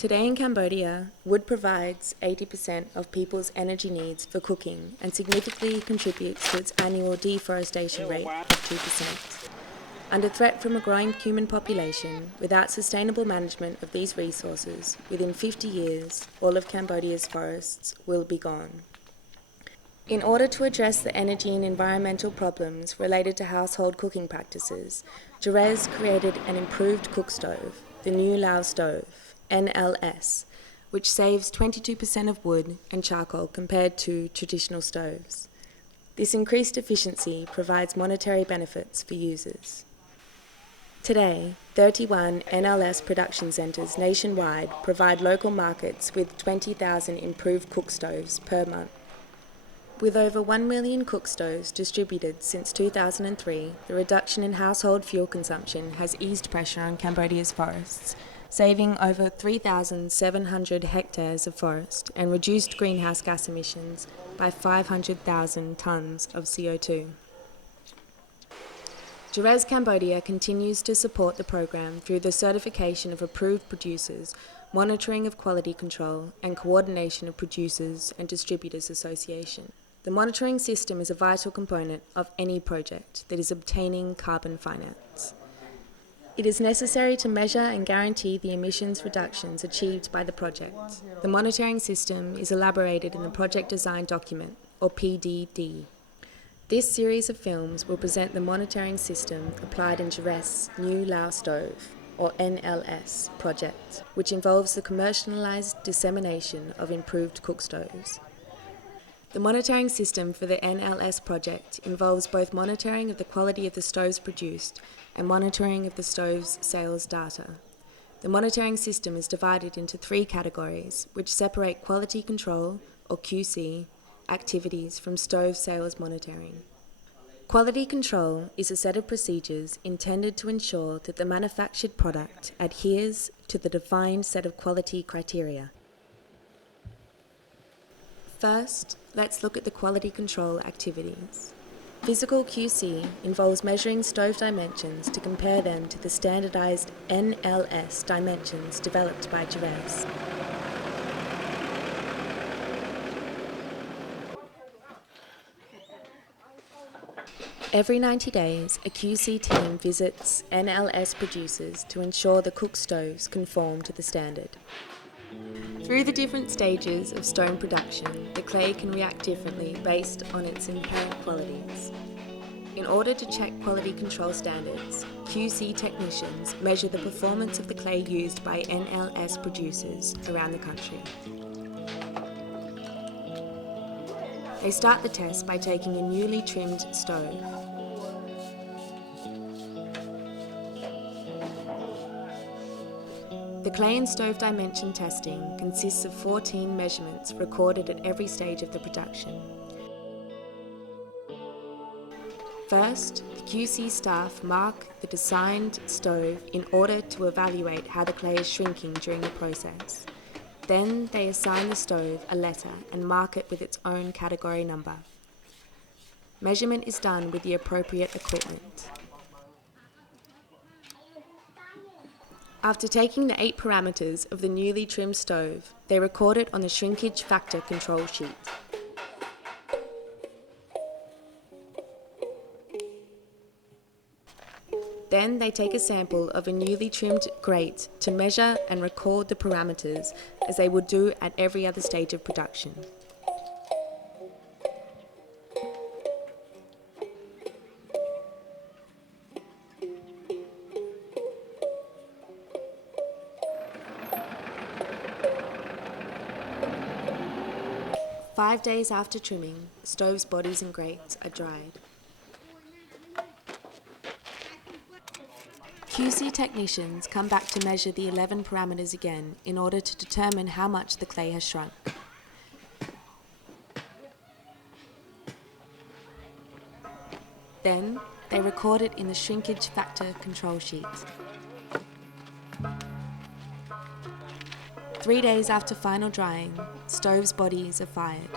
Today in Cambodia, wood provides 80% of people's energy needs for cooking and significantly contributes to its annual deforestation rate of 2%. Under threat from a growing human population, without sustainable management of these resources, within 50 years, all of Cambodia's forests will be gone. In order to address the energy and environmental problems related to household cooking practices, GERES created an improved cook stove, the New Lao stove, NLS, which saves 22% of wood and charcoal compared to traditional stoves. This increased efficiency provides monetary benefits for users. Today, 31 NLS production centres nationwide provide local markets with 20,000 improved cook stoves per month. With over 1 million cook stoves distributed since 2003, the reduction in household fuel consumption has eased pressure on Cambodia's forests, saving over 3,700 hectares of forest and reduced greenhouse gas emissions by 500,000 tonnes of CO2. GERES Cambodia continues to support the program through the certification of approved producers, monitoring of quality control, and coordination of producers and distributors association. The monitoring system is a vital component of any project that is obtaining carbon finance. It is necessary to measure and guarantee the emissions reductions achieved by the project. The monitoring system is elaborated in the Project Design Document, or PDD. This series of films will present the monitoring system applied in GERES New Lao Stove, or NLS, project, which involves the commercialised dissemination of improved cook stoves. The monitoring system for the NLS project involves both monitoring of the quality of the stoves produced and monitoring of the stoves' sales data. The monitoring system is divided into 3 categories, which separate quality control, or QC, activities from stove sales monitoring. Quality control is a set of procedures intended to ensure that the manufactured product adheres to the defined set of quality criteria. First, let's look at the quality control activities. Physical QC involves measuring stove dimensions to compare them to the standardized NLS dimensions developed by GERES. Every 90 days, a QC team visits NLS producers to ensure the cook stoves conform to the standard. Through the different stages of stone production, the clay can react differently based on its inherent qualities. In order to check quality control standards, QC technicians measure the performance of the clay used by NLS producers around the country. They start the test by taking a newly trimmed stove. The clay and stove dimension testing consists of 14 measurements recorded at every stage of the production. First, the QC staff mark the designed stove in order to evaluate how the clay is shrinking during the process. Then they assign the stove a letter and mark it with its own category number. Measurement is done with the appropriate equipment. After taking the 8 parameters of the newly trimmed stove, they record it on the shrinkage factor control sheet. Then they take a sample of a newly trimmed grate to measure and record the parameters as they would do at every other stage of production. Five days after trimming, the stove's bodies and grates are dried. QC technicians come back to measure the 11 parameters again in order to determine how much the clay has shrunk. Then, they record it in the shrinkage factor control sheet. 3 days after final drying, stove's bodies are fired.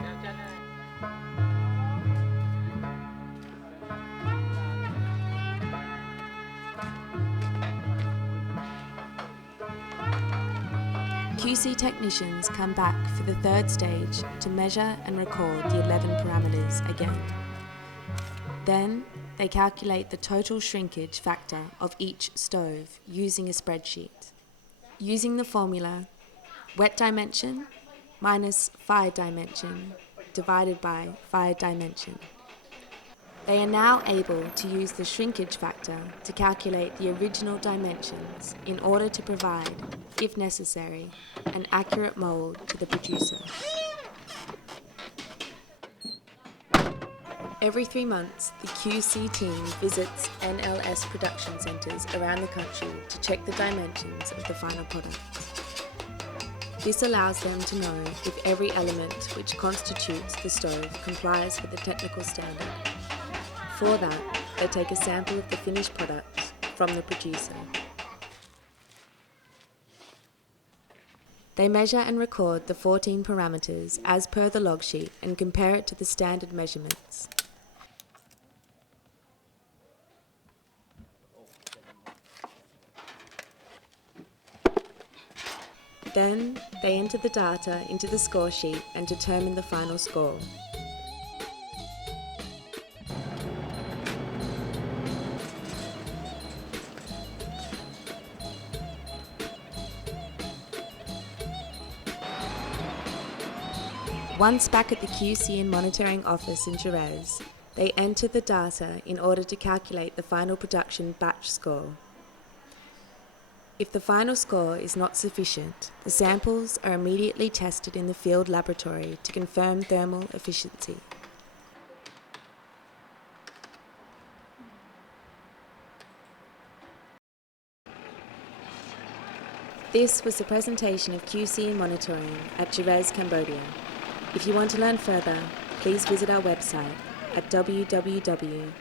QC technicians come back for the third stage to measure and record the 11 parameters again. Then they calculate the total shrinkage factor of each stove using a spreadsheet. Using the formula wet dimension minus fire dimension divided by fire dimension. They are now able to use the shrinkage factor to calculate the original dimensions in order to provide, if necessary, an accurate mould to the producer. Every 3 months, the QC team visits NLS production centres around the country to check the dimensions of the final product. This allows them to know if every element which constitutes the stove complies with the technical standard. For that, they take a sample of the finished product from the producer. They measure and record the 14 parameters as per the log sheet and compare it to the standard measurements. Then, they enter the data into the score sheet and determine the final score. Once back at the QC and monitoring office in GERES, they enter the data in order to calculate the final production batch score. If the final score is not sufficient, the samples are immediately tested in the field laboratory to confirm thermal efficiency. This was the presentation of QC and monitoring at GERES Cambodia. If you want to learn further, please visit our website at www.geres.eu.